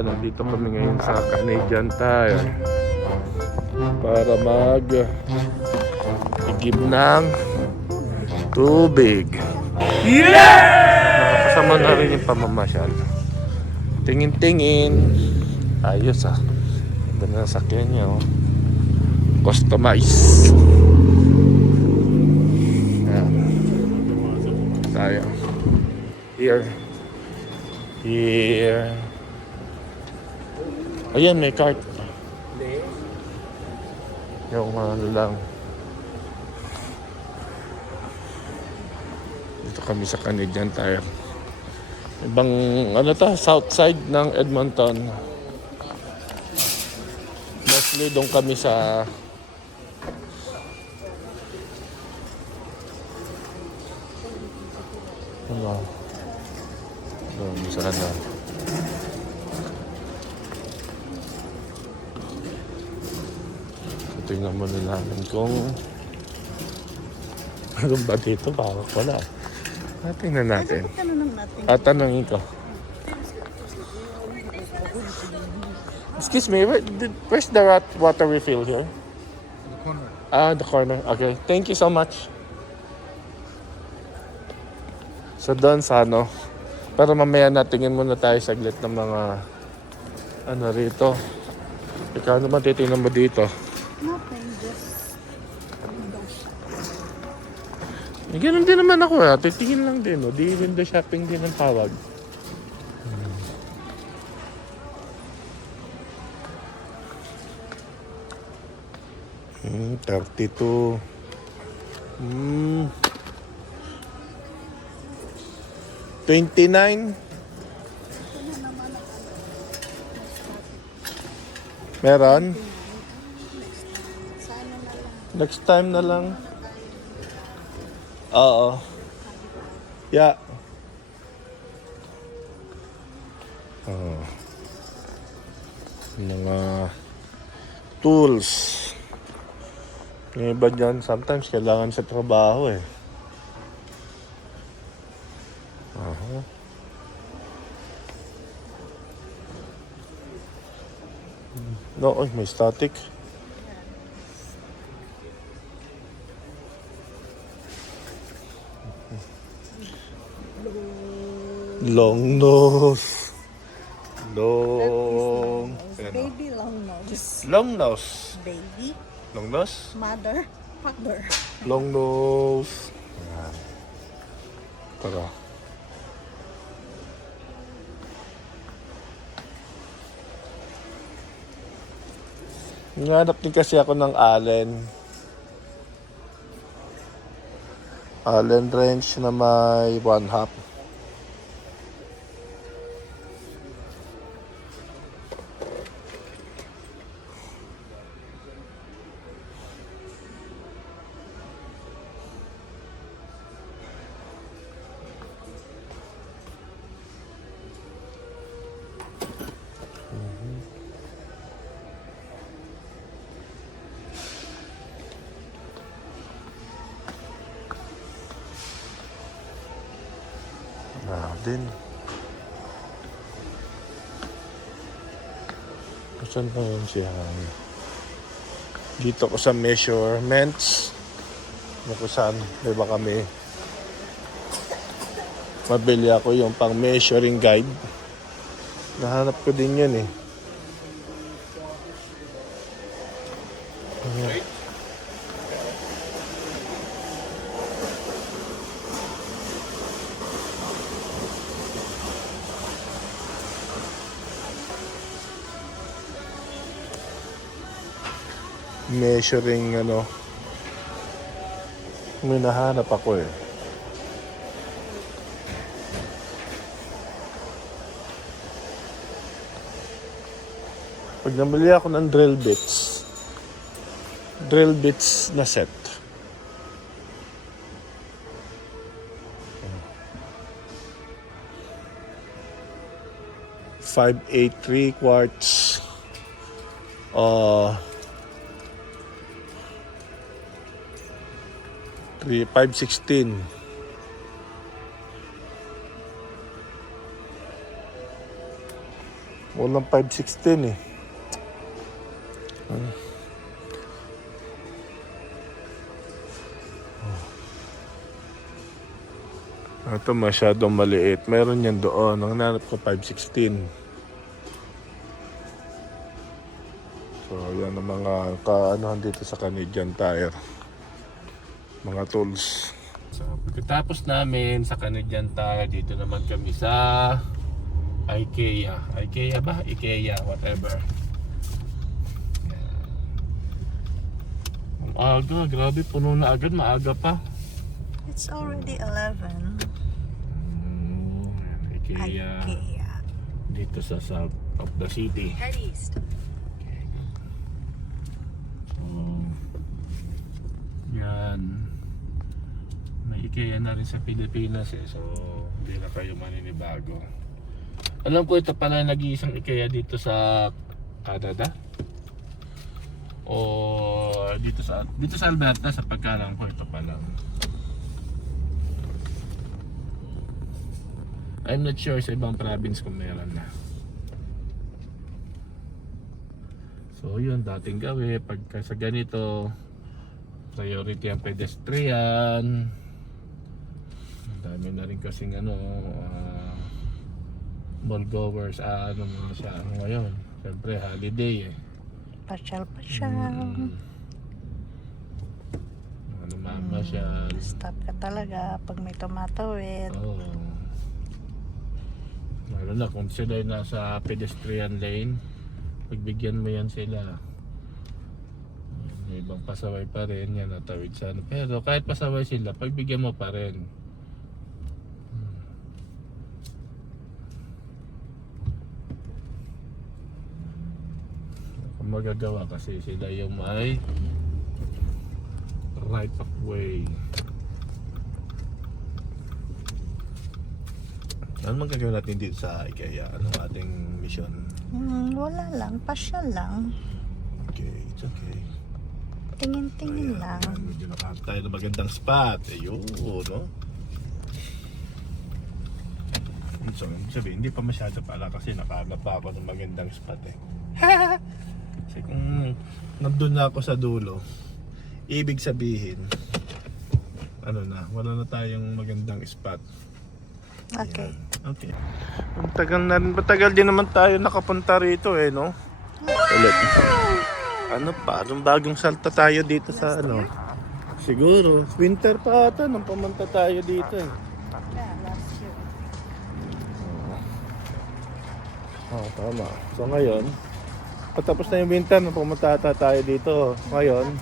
pala, nandito kami ngayon sa Canadian Tire para igib ng tubig. Yeah! Kasama na rin yung pamamasyal. Tingin-tingin. Ayos ah. Ganda na sakyan niya oh. Customize. Ayan. Tayo. Here. Ayan, may cart. Yung ano lang. Dito kami sa Canadian Tire. Ibang ano to, south side ng Edmonton. Mostly doon kami sa ano, doon sa ano. Tingnan muna namin kung meron ba dito, baka wala. Tingnan natin. Tanungin ko. Excuse me, where's the water refill here? The corner. The corner. Okay, thank you so much. So doon sa ano, pero mamaya natingin muna tayo saglit ng mga ano rito. Ikaw naman titingnan mo dito. Nothing, just Ganun din naman ako titingin lang din di window shopping din ang tawag. 32. 29. Meron? Next time na lang. Oo. Yeah. Mga tools. Yung iba dyan, sometimes kailangan sa trabaho No, may static. Long nose. Long. baby long nose. Long nose. Baby, Long nose. mother, father. Long nose. Ayan. Tara. Nanganap din kasi ako ng Allen wrench na may 1/2. Din. Saan pa yun siya? Dito ko sa measurements. Kung saan, diba kami mabili ako yung pang measuring guide. Nahanap ko din yun measuring may nahanap ako pag namili ako ng drill bits na set, five, 8, 3/4 5/16. Walang 516 eh. Ito masyadong maliit. Meron yan doon. Ang nanap ko 516. So, yan ang mga kaanohan dito sa Canadian Tire. Mga tools. So, pagkatapos namin sa Canadian Tire, dito naman kami sa IKEA. IKEA ba? IKEA, whatever. Ang aga, grabe, puno na agad, maaga pa. It's already 11. IKEA. IKEA. Dito sa south of the city. Head east. So, yan. May IKEA na rin sa Pilipinas eh. So, hindi na kayo maninibago. Alam ko ito pala nag-iisang IKEA dito sa Canada. O dito sa Alberta, sa pagkalang ko ito pala. I'm not sure sa ibang province kung meron na. So yun, dating gawin pagka sa ganito, priority ang pedestrian. Ang dami na rin kasing mall goers, ano mga siya ngayon. Siyempre holiday eh. Pasyal. Ano mama siya. Stop ka talaga pag may tumatawid. Oo. Lalo na kung sila ay nasa pedestrian lane, pagbigyan mo yan sila. May ibang pasaway pa rin, yan natawid sa ano. Pero kahit pasaway sila, pagbigyan mo pa rin. Kung magagawa kasi sila yung may right of way. Ano magagawin natin dito sa IKEA? Anong ating mission? Wala lang, pasyal lang. Okay, it's okay. Tingin-tingin lang. Medyo nakahanap tayo ng magandang spot. Ayun, no? So, sabi, hindi pa masyado pala kasi nakahanap pa ako ng magandang spot eh. Kasi kung nandun na ako sa dulo, ibig sabihin, ano na, wala na tayong magandang spot. Okay. Okay. Matagal din naman tayo nakapunta rito eh, no? Ulit. Ano pa? Anong bagong salta tayo dito sa ano? Siguro. Winter pa ata nung pumunta tayo dito eh. Yeah, last year. Tama. So ngayon, patapos na yung winter nung pumunta ata tayo dito. Ngayon,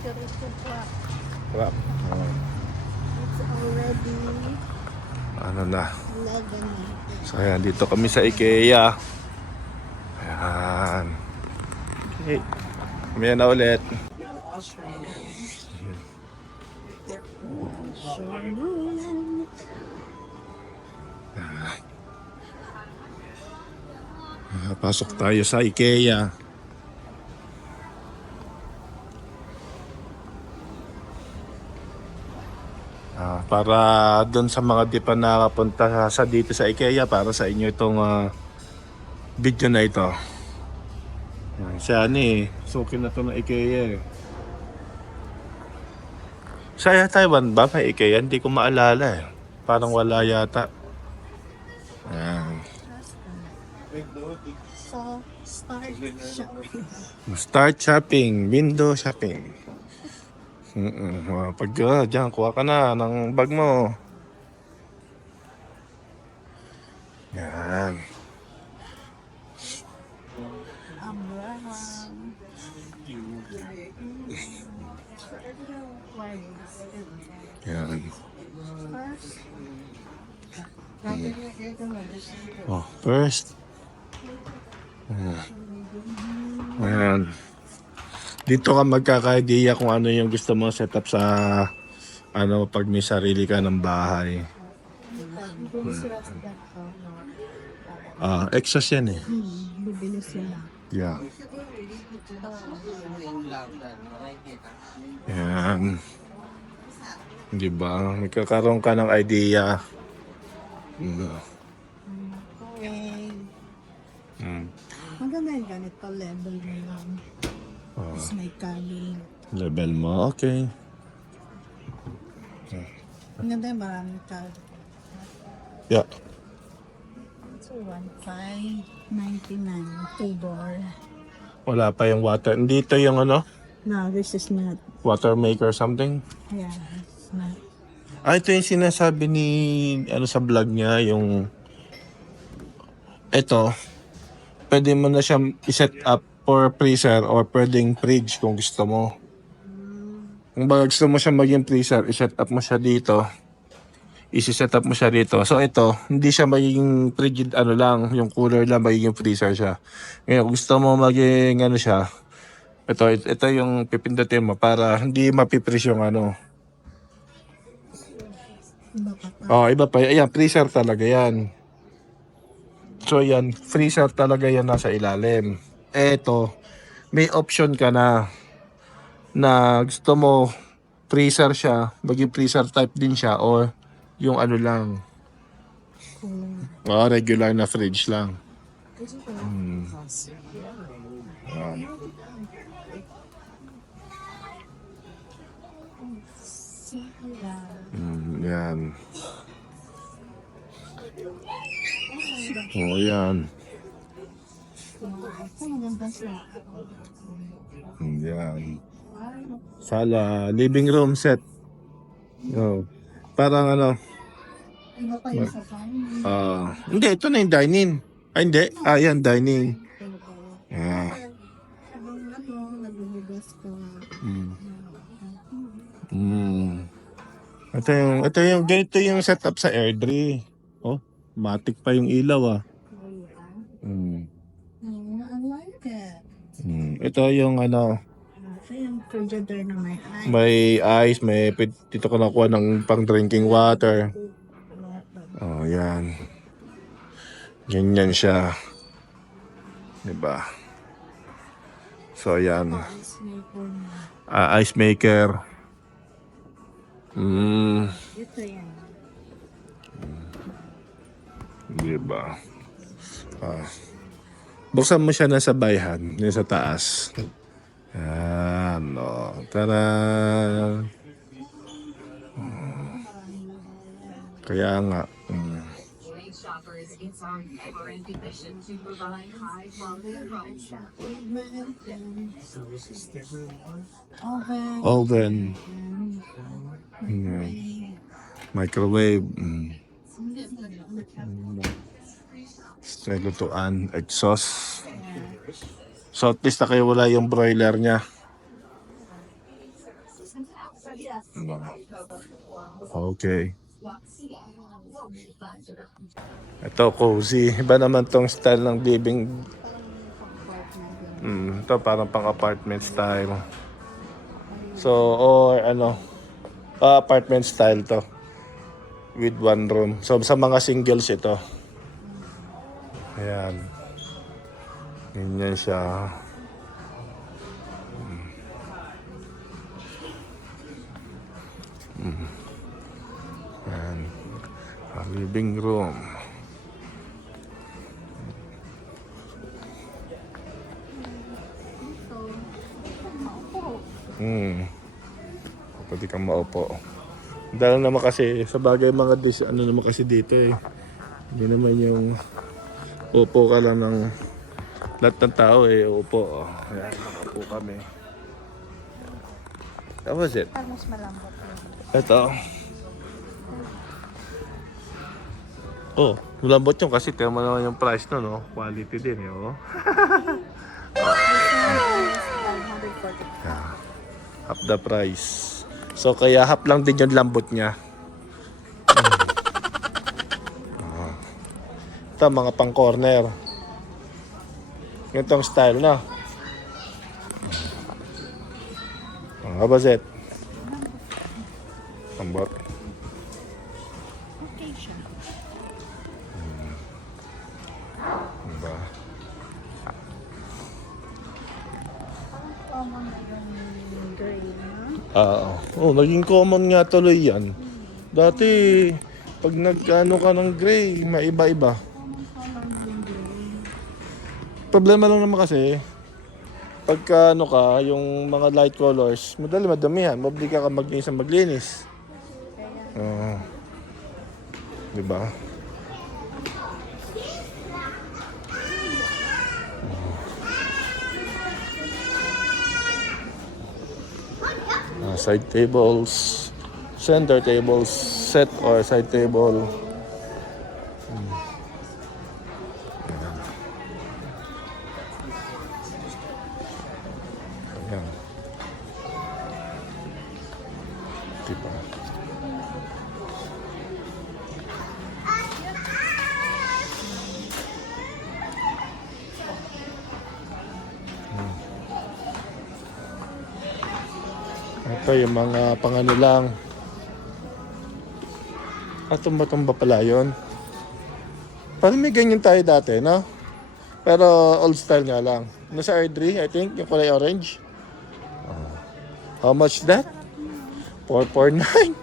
crap. It's already Ano na? 11. So ayan, dito kami sa IKEA. Ayan. Okay. Mamaya na ulit. Pasok tayo sa IKEA. Para doon sa mga di pa nakapunta sa dito sa IKEA, para sa inyo itong video na ito. Siya suki na to ng IKEA eh. Sa Taiwan ba may IKEA? Hindi ko maalala eh. Parang wala yata. Ayan. So, start shopping. Start shopping, window shopping. Pag dyan, kuha ka na ng bag mo. Yan. Umbrella. Yan. Oh, first. Ayan. Dito ka magkaka-idea kung ano yung gusto mo setup sa pag may sarili ka ng bahay. Exas yan eh. Bibili sila. Yeah. Yan. Di ba? Magkakaroon ka ng idea. Okay. Maganda yung ganito level mo lang. Tapos may cabinet. Level mo, okay. Maganda yung maraming cabinet. Yeah. So, 1,599. 2-door. Wala pa yung water. Dito yung ano? No, this is not. Water maker something? Yeah, it's not. Ito yung sinasabi ni, sa vlog niya, yung, ito, pwede mo na siyang iset up for freezer or pwedeng fridge kung gusto mo. Kung ba gusto mo siya maging freezer, iset up mo siya dito. Isi-set up mo siya dito. So ito, hindi siya magiging frigid lang, yung cooler lang magiging freezer siya. Ngayon, kung gusto mo maging siya, ito yung pipindutin mo para hindi mapipress yung Iba pa pa. Oh, iba pa. Ayan, freezer talaga yan. So yan, freezer talaga yan nasa ilalim. Eto, may option ka na gusto mo freezer siya, maging freezer type din siya or yung lang. Oh, regular na fridge lang. Yan. Oh, yan. Maganda siya. Yan. Sala, living room set. Oh, parang Iba pa yung sa dining. hindi, ito na yung dining. Ay, hindi. Yan, dining. Habang naghuhugas ko. Ito yung, ganito yung setup sa Airdrie. Oh, matik pa yung ilaw I like it. Ito yung Ito yung frigidaire na may ice. may ice, dito ka nakuha ng pang drinking water. Oh, yan. Ganyan siya. Diba? So, yan. Ice maker na. Ice maker. Ito yan. Diba? Buksan mo siya nasa bayhan, nasa taas. Yan, tara. Kaya nga. Shoppers, it's our never-ending mission to provide high-quality products. Oven. Oven. Microwave. Lutuan. Exhaust. So at least na kayo wala yung broiler niya. Okay. Ito, cozy. Iba naman tong style ng living. Ito parang pang apartment style. So, or apartment style to. With one room. So, sa mga singles ito. Ayan. Ganyan siya. Ayan. Living room. Pwede kang maupo. Dahil naman kasi sa bagay mga naman kasi dito hindi naman yung upo ka lang ng lahat ng tao upo. Ayan, upo kami. That was it. Mas malambot yun. Ito. Oh, malambot yung kasi tingnan mo naman yung price no? Quality din Half the price. So kaya half lang din yung lambot niya. Ito mga pang corner. Ganitong style na. How was it? Lambot. Okay siya. Diba? Common na yung gray na. Naging common nga tuloy yan. Dati, pag ka ng gray, maiba-iba. Problema lang naman kasi, pagka ano ka, yung mga light colors, madamihan. Mabili ka maglinis. Oo. Diba? Side tables, center tables, set or side table. Ayan. Diba? Ito yung mga pangano lang. Tumba-tumba pala yun. Parang may ganyan tayo dati, no? Pero old style nga lang. Nasa R3, I think, yung kulay orange. How much that? 449.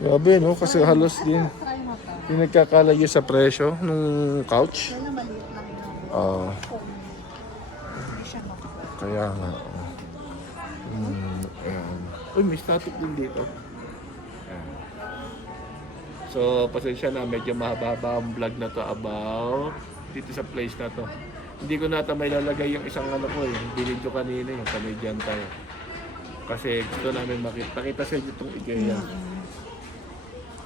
Grabe, no? Kasi halos din yung nagkakalayo sa presyo nung couch. Kaya maliit lang yung Ah, phone. Hindi siya makapal. kaya nga. Ayan. Uy, may static din dito. Ayan. So, pasensya na, medyo mahaba ang vlog na to about dito sa place na to. Hindi ko nata may lalagay yung isang ano ko yung binid ko kanina, yung Canadian tayo. Kasi gusto namin makita sa inyo itong IKEA.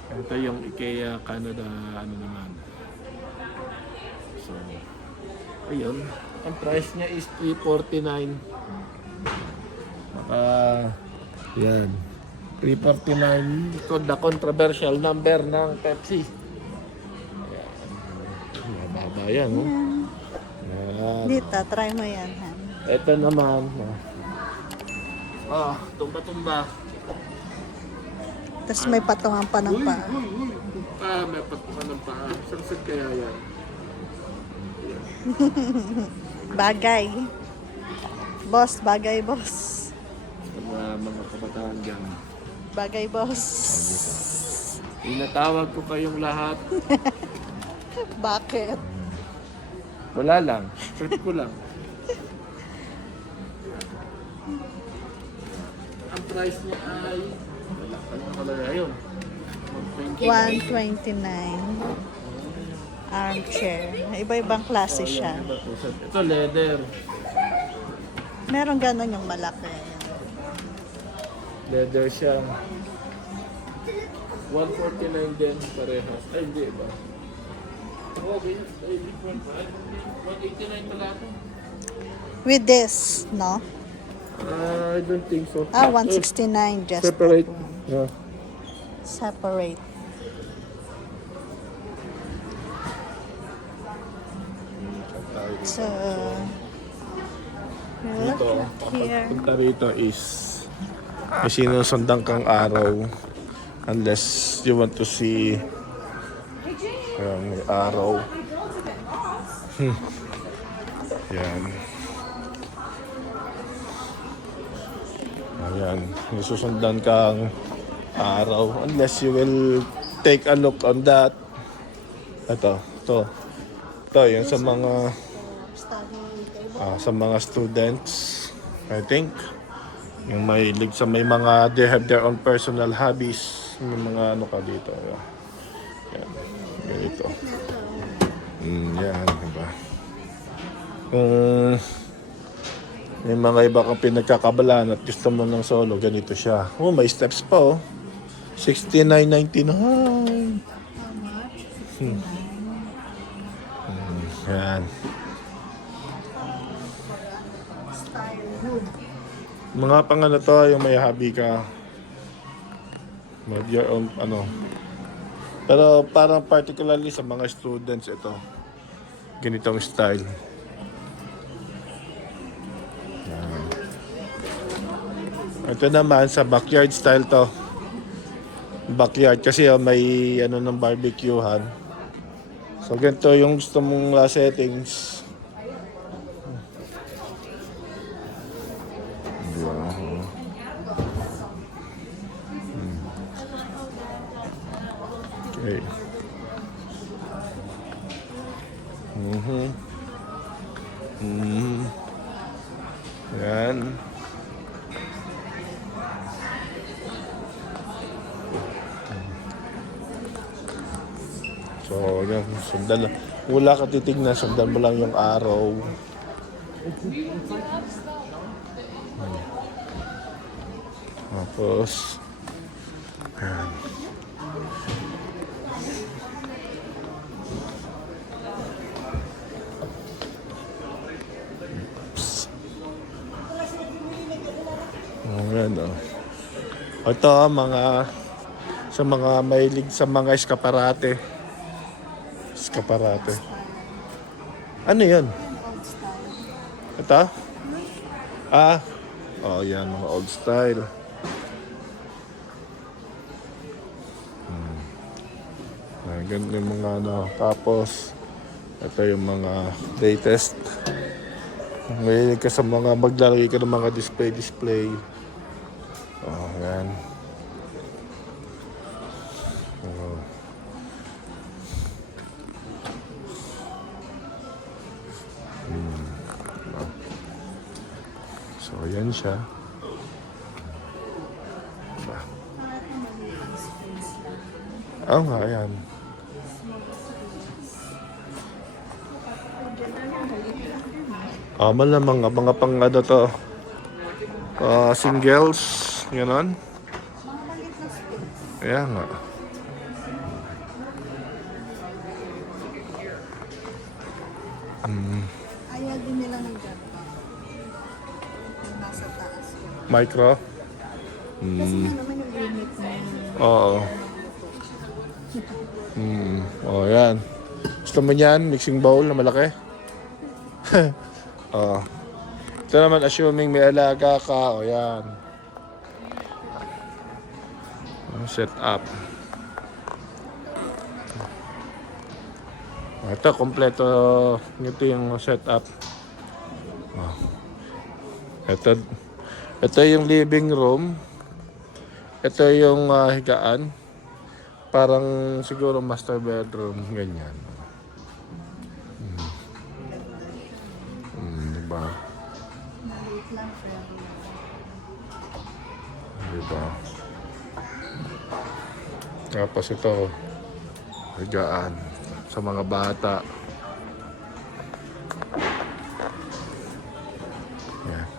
Ito yung IKEA Canada, ano naman. So, ayun. Ang price niya is $349. Yan. 349. Ito the controversial number ng Pepsi. Ayan. Mababa yan, no? Yan. Dito, try mo yan. Han. Ito naman. Tumba-tumba. Tapos may patungan pa ng paa. May patukan ng paa. Sansad kaya yan? Bagay. Boss, bagay boss. Mga kabataan dyan. Bagay boss. Inatawag ko kayong lahat. Bakit? Wala lang. Trip ko lang. Ang price niya ay... Wala. Ano nakalagay yun? 129. Armchair. Iba-ibang klase siya. Ito leather. Meron ganon yung malaki. Leather siya. 149 din parehas. Ay, hindi ba? Okay. Ay, different. 189 pala ito. With this, no? I don't think so. 169 just Separate. that one. Yeah. Separate. So, Dito, look here. punta rito is may sinusundan kang araw unless you want to see may araw. Yan. Ayan. May susundan kang araw unless you will take a look on that. Ito. Yan sa mga sa mga students, I think. Yung may mga, they have their own personal hobbies. May mga ano ka dito. Yan. Ganito. Yan, diba? Kung may mga iba kang pinagkakabalaan at gusto mo ng solo, ganito siya. Oh, may steps pa oh. $69.99. Yan. Mga pangano to, yung may hobby ka. With your own, ano. Pero parang particularly sa mga students ito. Ganitong style. Yan. Ito naman sa backyard style to. Backyard kasi may ano ng barbecuehan. So ganito yung gusto mong settings. Okay. Yan. So, yan. Sundan lang. Wala ka titignan, sundan mo lang yung araw. Tapos, yan. Ayan, oh. Ito, mga sa mga mahilig sa mga eskaparate. Eskaparate. Ano yan? Old style. Ito? Ah. Oh, yan, mga old style. Ganun yung mga ano. Tapos, ito yung mga latest. Mahilig ka sa mga maglalagay ka ng mga display. Oh, yan. Oh. Oh. So, yan siya. Oo nga, yan. Malamang mga pang ano to. Singles. Ganon. Ayan nga. Ayaw din nila ng ganito. Yung nasa taas. Micro. Kasi nga naman yung limit niya. Oo. Oh, yan. Gusto mo yan? Mixing bowl na malaki? Oh. Ito naman, assuming may alaga ka. O, yan. Set up. Ito, kompleto. Ito yung set up. Oh. Ito yung living room. Ito yung higaan. Parang siguro master bedroom. Ganyan. Diba? Maliit lang pero Diba? Tapos ito, higaan sa mga bata. Yan.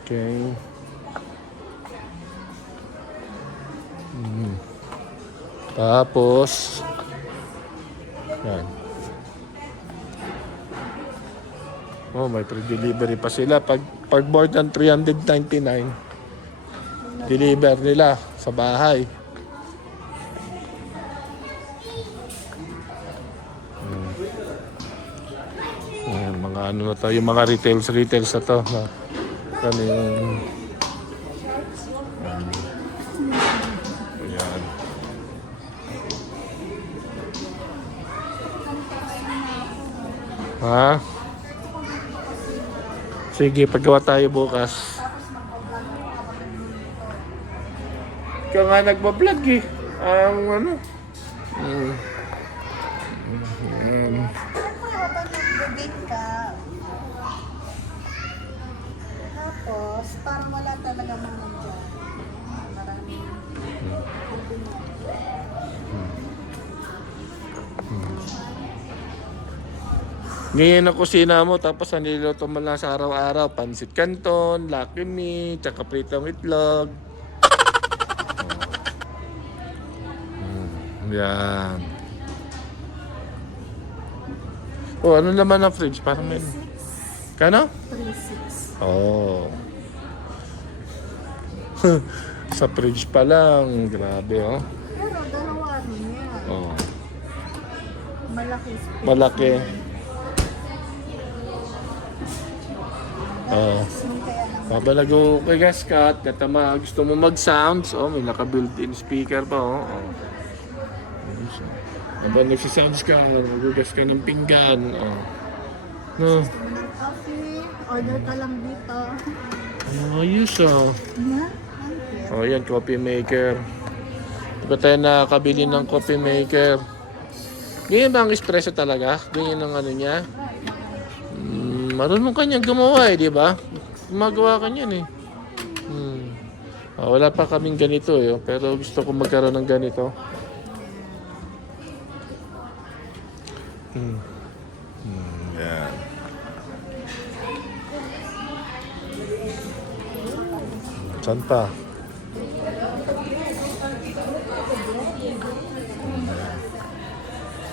Okay. Tapos, yan. Oh, may pre-delivery pa sila. Pag more than 399, deliver nila sa bahay. Ayan, mga ano na to, yung mga retails na to. Ano yung... Ayan. Ha? Sige, paggawa tayo bukas. Ikaw nga nagbablog eh. Ang ano? kapag nag-debate ka, tapos parang wala talaga mga dyan. Maraming Ngayon ang kusina mo, tapos ang niluto mo lang sa araw-araw, pansit canton, Lucky Me, tsaka pritong itlog. Yan. Oh, ano naman ang fridge? Parang may... Kano? 3.6. Oh. Sa fridge pa lang. Grabe, oh. Pero dalawa rin yan. Oh. Malaki space. Malaki. Oh. Kaya Babalago kay Gaskat. Katama, gusto mo mag-sounds. Oh, may naka-built-in speaker pa, oh. Habang nagsisounds ka, magugas ka ng pinggan. Oh. No. ng coffee, order ka lang dito. Ayos, oh. Yeah? Oh, yan, coffee maker. Diba tayo nakakabili ng coffee maker? Ganyan ba ang espresso talaga? Ganyan ang ano niya? Marunong kanyang gumawa di ba? Gumagawa ka niyan wala pa kaming ganito pero gusto ko magkaroon ng ganito. Yan. Saan pa?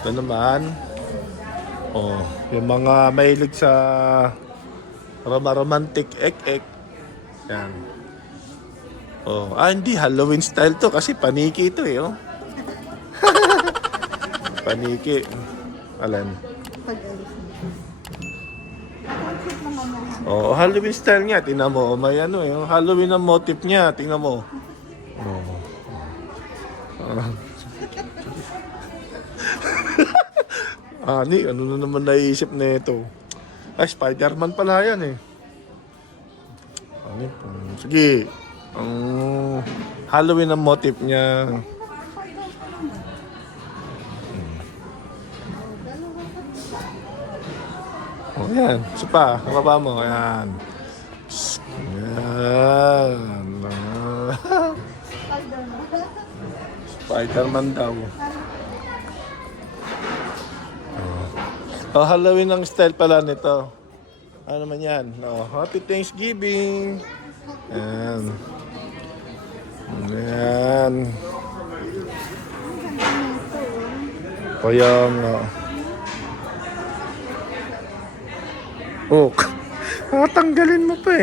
Ito naman. Yung mga mahilig sa romantic ek-ek. Yan. Hindi. Halloween style to kasi paniki ito Paniki. Alam. Halloween style nga. Tingnan mo. May Halloween ang motif niya. Tingnan mo. Ano na naman naisip na ito? Spider-Man pala yan Sige. Halloween ang motif niya. Yan. Isa pa. Kababa mo. Yan. Yan. Spider-Man daw. Halloween ang style pala nito. Ano naman yan? Happy Thanksgiving. Yan. Yan. Kaya nga. Tanggalin mo pa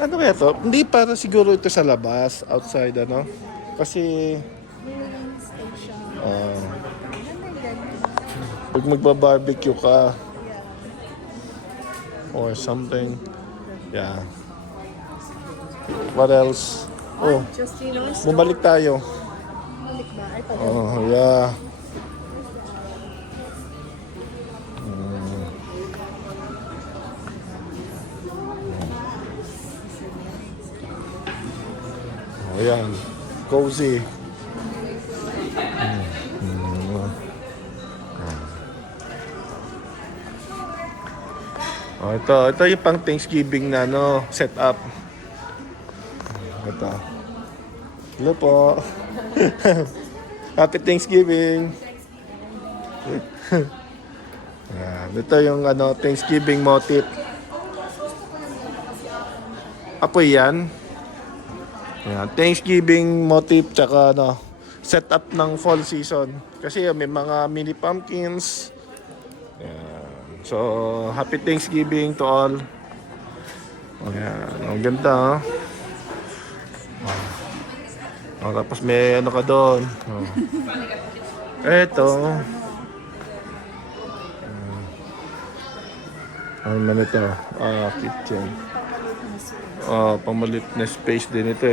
Ano kaya to? Hindi para siguro ito sa labas, outside Kasi pag magba-barbecue ka or something. Yeah. What else? Bumalik tayo. Yeah. Ayan. Cozy. Ito yung pang Thanksgiving na setup. Ito. Hello po. Happy Thanksgiving. Ito yung Thanksgiving motif. Apoy yan. Thanksgiving motif tsaka setup ng fall season. Kasi may mga mini pumpkins. So, happy Thanksgiving to all. Ang ganda tapos may ka doon. Eto. Ano man ito? Kitchen. Pamalit na space din ito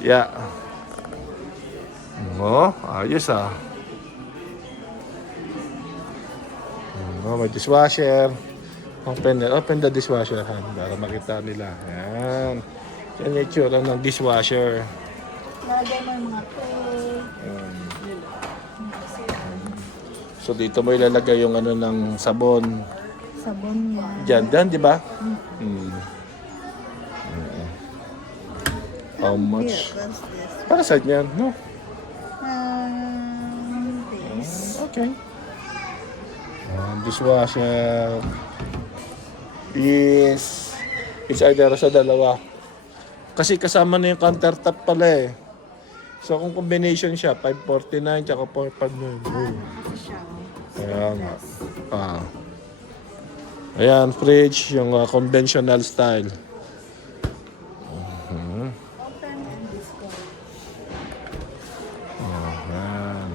Yeah. Ayos may dishwasher. Open the dishwasher para makita nila. Yan. Yan yung itsura ng dishwasher. Lagay mo yung mga So dito mo ilalagay yung ng sabon. sabon niya. Diyan, di ba? How much? What's this? Para saan yan? No? This. Okay. Dishwasher is it's either sa dalawa. Kasi kasama na yung countertop pala So kung combination siya, 549 tsaka 459. Kaya nga. Ayan, fridge, yung conventional style. Open and display. Ayan.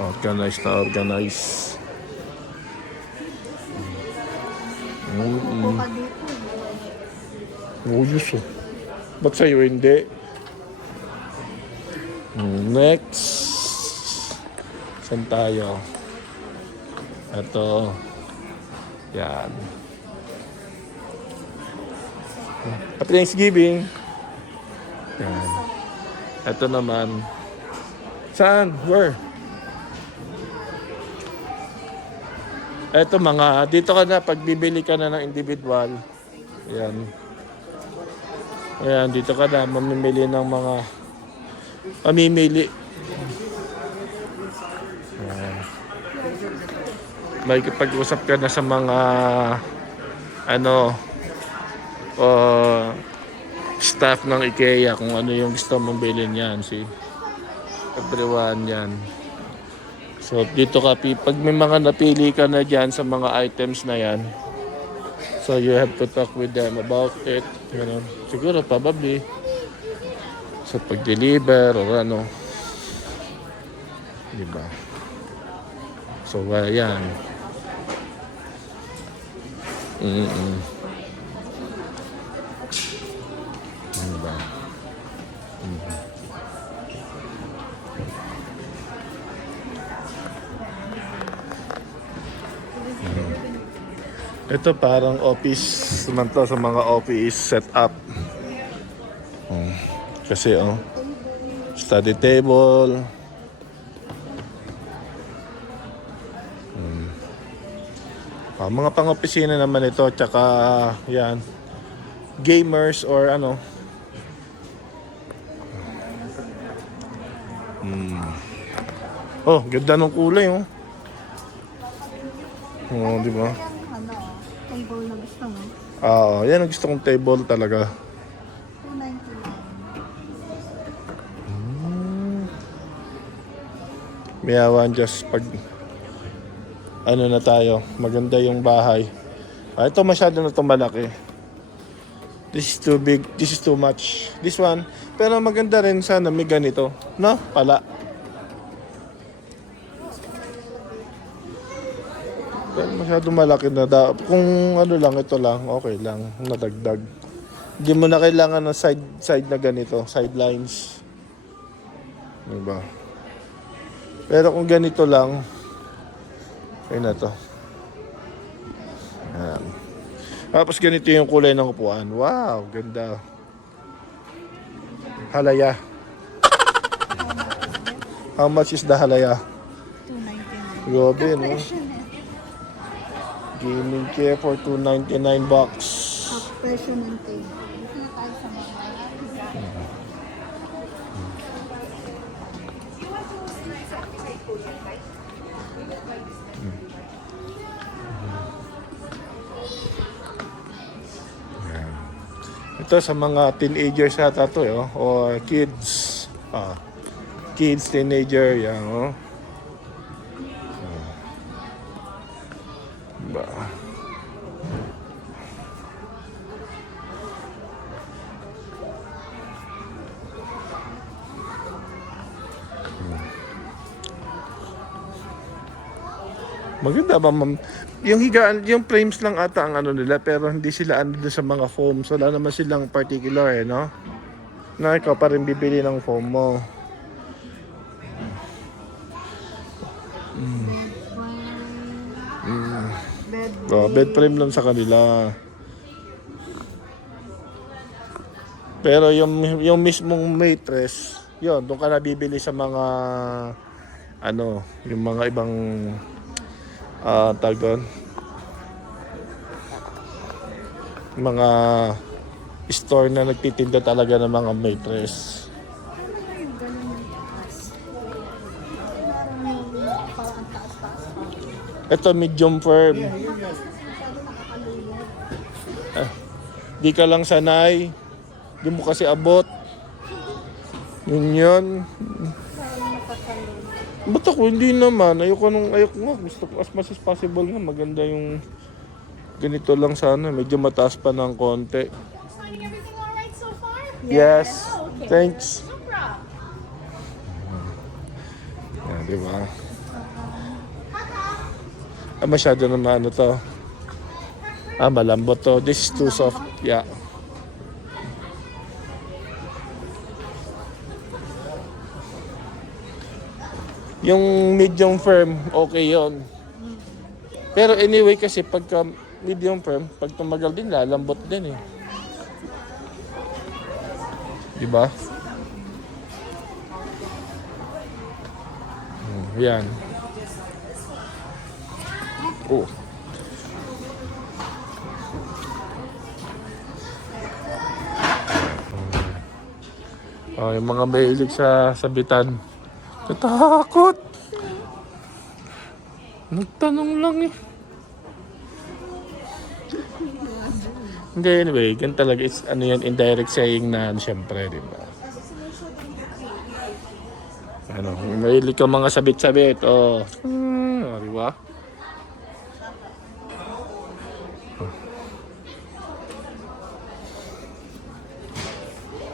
Organize na organize. Upo ka dito. Uyos Ba't sa'yo hindi? Next. Saan tayo? Ito. Yan. Happy Thanksgiving. Yan. Ito naman. Saan? Where? Ito mga, dito ka na, pag bibili ka na ng individual. Ayan. Ayan, dito ka na, mamimili ng mga, mamimili. Ayan. May pag-usap ka na sa mga, ano, staff ng IKEA kung ano yung gusto mong bilhin yan. Si everyone yan. So dito ka, pag may mga napili ka na dyan sa mga items na yan, so you have to talk with them about it. Ganun. Siguro probably sa pag-deliver or ano. Diba? So yan. Diba? Ito parang office naman to, sa mga office setup. Kasi study table. Mga pang-opisina naman ito, tsaka yan, gamers or ano. Oh, ganda ng kulay oh. Oh, di ba? Ano, table na gusto mo? Yan ang gusto kong table talaga. 299. Miyawan just pag ano na tayo, maganda yung bahay. Ito masyado na itong malaki. This is too big, this is too much. This one, pero maganda rin sana may ganito. No? Pala. Pero masyado malaki na. Kung ano lang, ito lang, okay lang. Nadagdag. Hindi mo na kailangan ng side na ganito. Sidelines. Diba? Pero kung ganito lang, ayun na to. Ayan. Tapos ganito yung kulay ng upuan. Wow, ganda. Halaya. How much is the halaya? 299. Grabe, no? Gaming chair for $299 bucks. Presyo ng table. Dito tayo sa mga Ito sa mga teenagers yata to, or kids. Kids, teenager, yan, Ba. Maganda ba, ma'am? Yung higaan, yung frames lang ata ang ano nila, pero hindi sila ano doon sa mga foams. Wala naman silang particular, no? Na ikaw pa rin bibili ng foam mo. Bed frame lang sa kanila. Pero yung mismong mattress, yun, doon ka na bibili sa mga ano, yung mga ibang tawag doon, mga store na nagtitinda talaga ng mga mattress. yung ganun yung taas. Parang yung parang taas-taas. Ito medium firm. Di ka lang sanay. Di mo kasi abot. Yun. Ba't ako hindi naman? Ayoko nga. Gusto ko as much as possible nga. Maganda yung ganito lang sana. Medyo mataas pa ng konti. Finding everything all right so far? Yes. Oh, okay. Thanks. No problem. Yan, di ba? Masyado naman ano to. Malambot to. This is too soft. Yeah. Yung medium firm, okay yon. Pero anyway kasi pagka medium firm, pag tumagal din, lalambot din eh. Di ba? Yan. Oh. Oh, yung mga mahilig sa sabitan. Natakot. Nagtanong lang eh. Hindi, anyway, gan talaga, it's, ano yan, indirect saying na, syempre, di ba? Ano, mahilig ka mga sabit-sabit, oh. Di ba?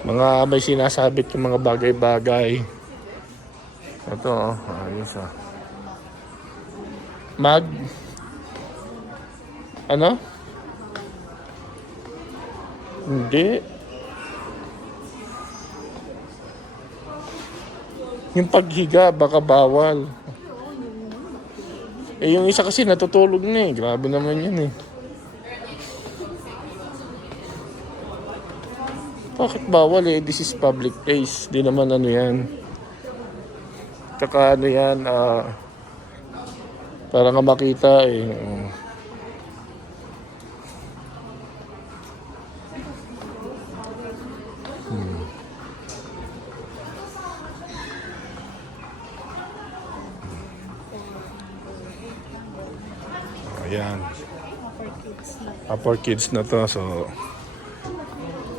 Mga may sinasabit yung mga bagay-bagay. Ito, oh, ayos ah. Ano? Hindi. Yung paghiga, baka bawal. Eh, yung isa kasi natutulog na eh. Grabe naman yun eh. Bakit bawal eh? This is public place. Di naman ano yan. Tsaka ano yan, para nga makita eh. Ayan. For kids na to. So,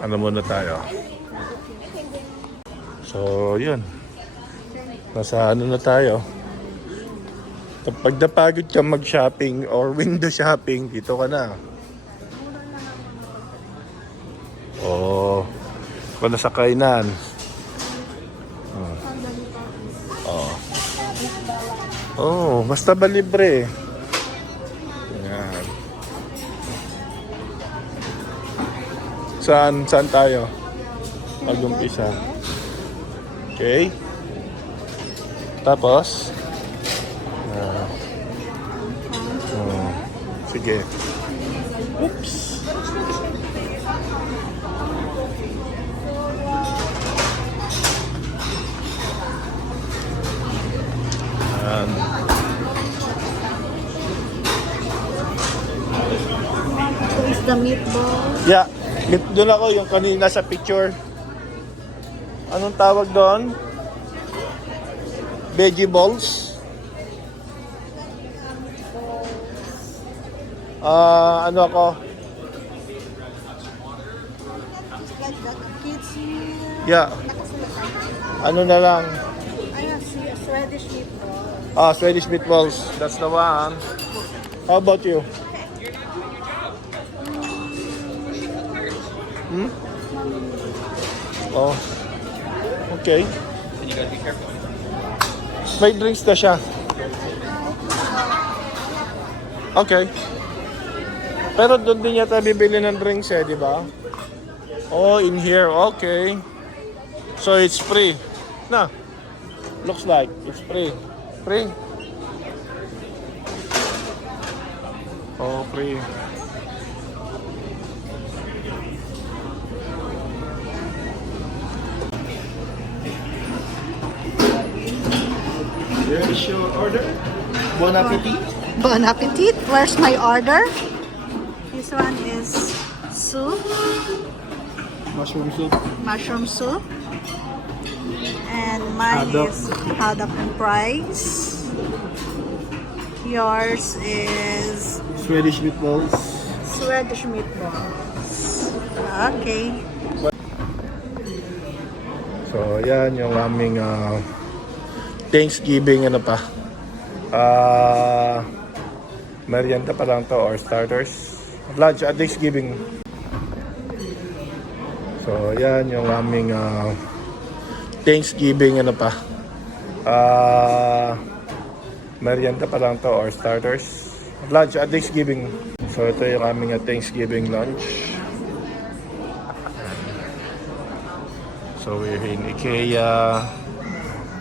ano muna tayo. So, yun. Nasa ano na tayo. Pag napagod ka mag-shopping or window shopping, dito ka na. Oh, kung nasa kainan. Oh, basta ba libre? Yan. Saan tayo? Mag-umpisa. Okay. Tapos? Sige. Oops. Is the meatball? Yeah. Doon ako yung kanina sa picture. Anong tawag doon? Veggie balls? Ano ako? Like the kids meal. Yeah. Ano na lang? Ayun, Swedish meatball. Swedish meatballs. That's the one. How about you? Oh. Okay. May drinks na siya. Okay. Pero doon din yata bibili ng drinks eh, di ba? Oh, in here. Okay. So it's free. Na. Looks like it's free. Free. Oh, free. Here is your order. Bon appetit. Bon appetit. Where's my order? This one is soup, Mushroom soup. mushroom soup. And mine Haddock. is haddock and fries. Yours is Swedish meatballs. Swedish meatballs. Okay. So, yan yung aming Thanksgiving ano pa. Merienda pa lang to or starters. Lunch at Thanksgiving. So, yan yung aming Thanksgiving ano pa. Merienda pa lang to or starters. Lunch at Thanksgiving. So, ito yung aming Thanksgiving lunch. So, we're in IKEA.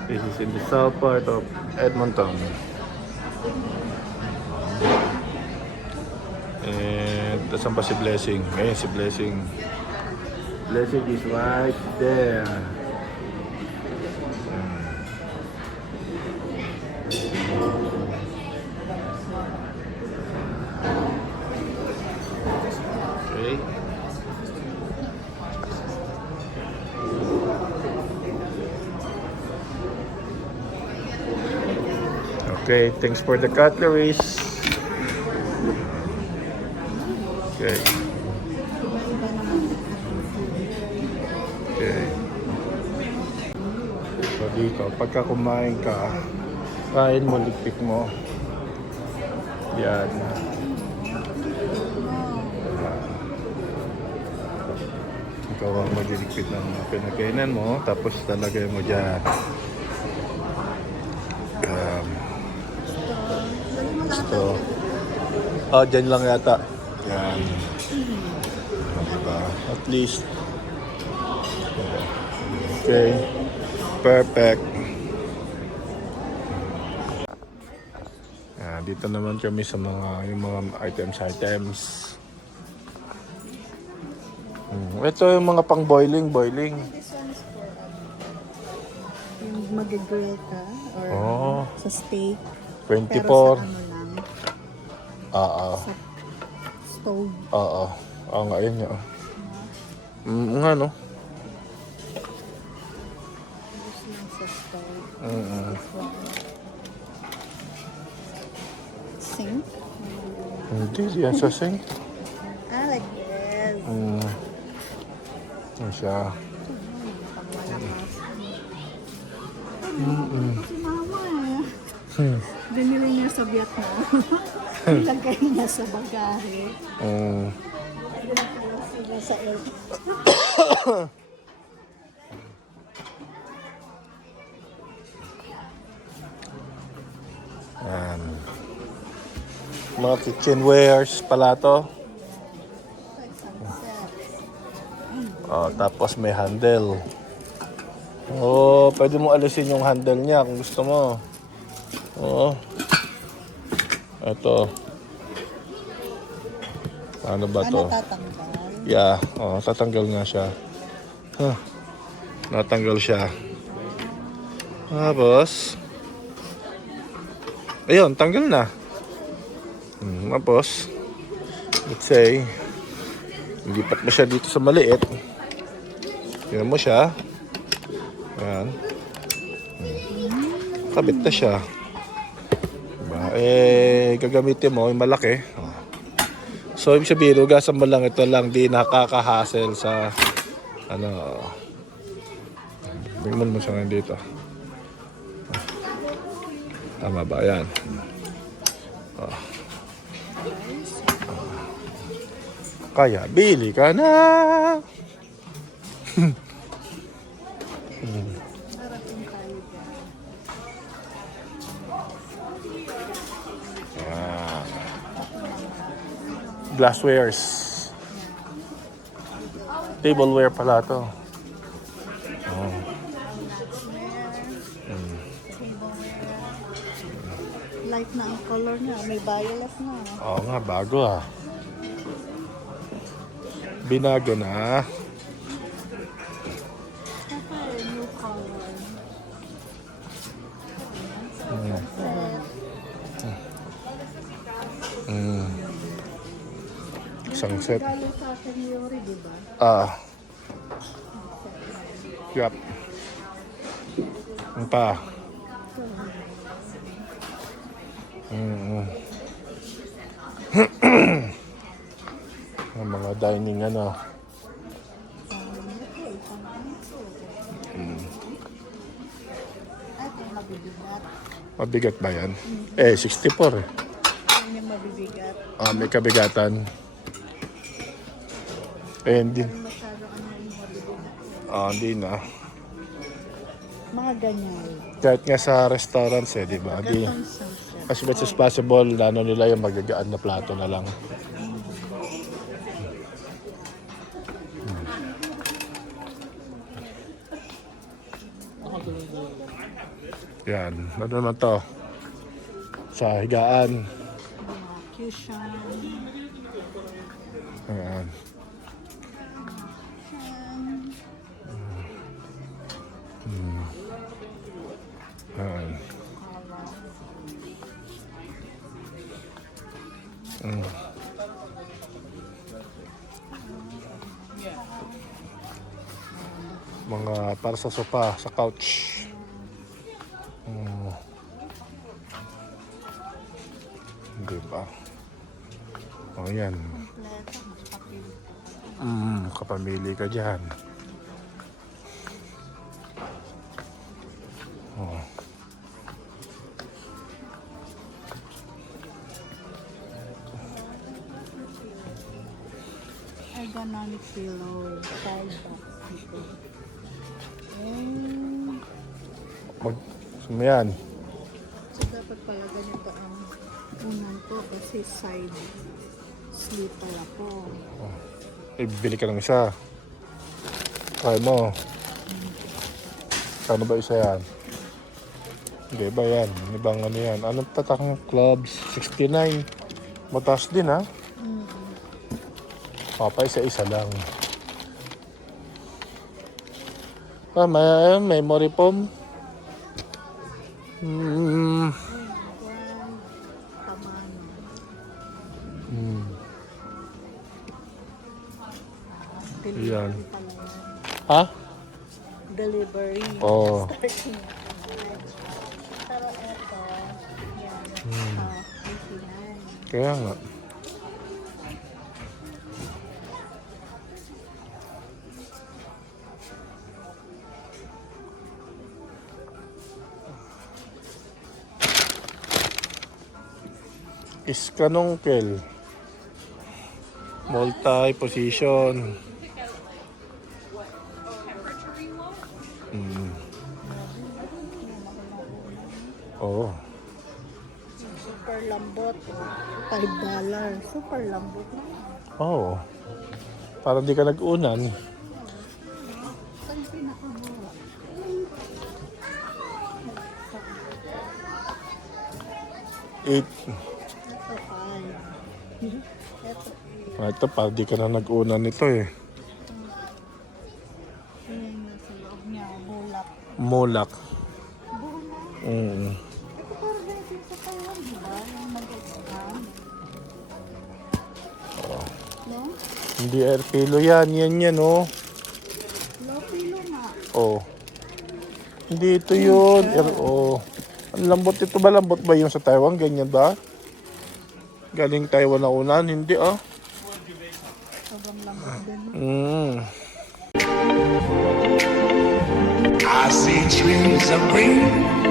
This is in the south part of Edmonton. And saan pa si Blessing? Ngayon si Blessing. Blessing is right there. Okay. Okay, thanks for the cutleries. Okay. Okay. So dito, pagka kumain ka, kain mo, ligpit mo. Yan. Ikaw ang magliligpit ng pinagkainan mo, tapos talagay mo dyan. Gusto. Dyan lang yata. Yan. Diba? At least. Okay. Perfect. Yan. Dito naman kami sa yung mga items. Ito yung mga pang boiling. This one's for yung mag-grill ka or sa steak. Pero 24. sa ano lang, sa stove. Oo nga, yun nga. Nga no? Tapos lang sa stove. Sink. Hindi, yan sa sink. Like this. Yan siya. Pangmalakas. Si mama eh. Binili niya sa Vietnam. Ilagay niya sa bagahe. Sila sa airport. Yan. Mga kitchenwares pala to. Tapos may handle. Pwede mo alisin yung handle niya kung gusto mo. Ito. Ano ba to? Ano tatanggal? Yeah, tatanggal nga siya. Natanggal siya. Tapos, ayun, tanggal na. Tapos, let's say, lipat mo siya dito sa maliit. Tingnan mo siya. Ayan. Kabit na siya. Diba? Gagamitin mo yung malaki. So, ibig sabihin, hugasan mo lang ito lang, di nakaka-hassle sa ano. Tingnan mo siya ngayon dito. Tama ba? Ayan. Kaya, bili ka na! Glasswares. Tableware pala to. Light na ang color niya. May violet na. Oo nga, bago ah. Binago na. New color. Isang set. Galing sa akin Yuri, di ba? Yup. Ano pa? Ang mga dining ano. Ay, kung mabibigat. Mabigat ba yan? 64 eh. Hindi mabibigat. May kabigatan. Hindi. Masyado ano yung mabibigat. Hindi na. Mga ganyan. Kahit nga sa restaurants di ba? Di, Gaton siya. as much as possible, ano nila yung magagaan na plato na lang. Yan. Ano naman to? Sa higaan. Cushion. Ayan. Yan. Mga para sa sofa, sa couch. Hindi ba? O yan. Kapamili ka dyan. Oh. Ergonomic pillow. 5 bucks dito. Yan. So, dapat pala ganito ang unan ko kasi side sleeper ako. Ibili ka ng isa. Try mo. Kano ba isa yan? Hindi ba yan? Ibang ano yan? Anong tatak ng clubs? 69. Mataas din ha? Papa, isa-isa lang. May memory foam. Yan. Ha? Delivery. Oo. Starting. Pero eto, yan. 89. Kaya nga. Iskanongkel. Multi-position. Oh. Super lambot. $5. Super lambot na. Oh. Para di ka nag-unan. Saan pinakamura? Eight. Ito 5. Ito pa, di ka na nag-unan nito eh. Yung nasa loob niya, bulak. Mulak. Bulak? Mm. Ito parang ganito yung sa Taiwan, di ba? Yung mag-exam. No? Hindi air pillow yan. Yan oh. Low pillow nga. Oh. Hindi ito yun. Oh. Ang lambot ito ba? Lambot ba yung sa Taiwan? Ganyan ba? Galing Taiwan na unan? Hindi ah. Sobrang lambot din. I see trees of green,